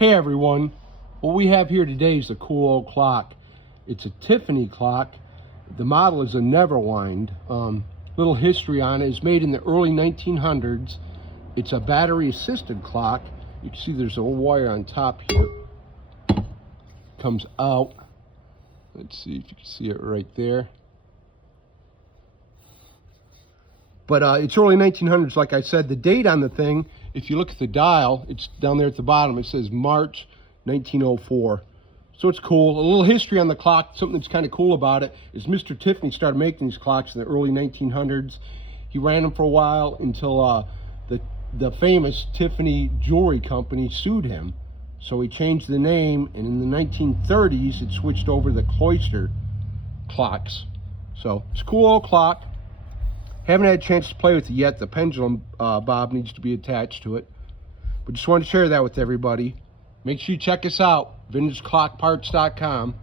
Hey everyone, what we have here today is a cool old clock. It's a Tiffany clock. The model is a Neverwind. Little history on it. It's made in the early 1900s. It's a battery assisted clock. You can see there's a wire on top here. Comes out. Let's see if you can see it right there. But it's early 1900s, like I said. The date on the thing, if you look at the dial, it's down there at the bottom. It says March 1904. So it's cool. A little history on the clock. Something that's kind of cool about it is Mr. Tiffany started making these clocks in the early 1900s. He ran them for a while until the famous Tiffany Jewlery Company sued him. So he changed the name, and in the 1930s, it switched over to the Cloister Clocks. So it's a cool old clock. Haven't had a chance to play with it yet. The pendulum bob needs to be attached to it. But just wanted to share that with everybody. Make sure you check us out, vintageclockparts.com.